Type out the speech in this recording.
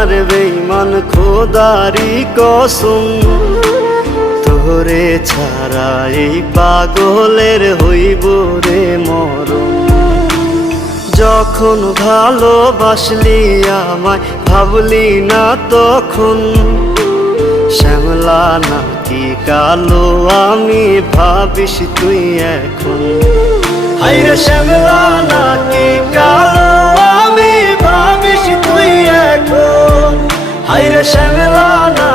আর বেঈমান খোদারি কসম, তোরে ছাড়া এই পাগলের হইব রে মরণ। যখন ভালোবাসলি আমায় ভাবলি না তখন, শ্যামলা নাকি কালো আমি ভাবিস তুই এখন। হায়রে শ্যামলা নাকি কালো আমি ভাবিস তুই এখন। হায়রে শ্যামলা না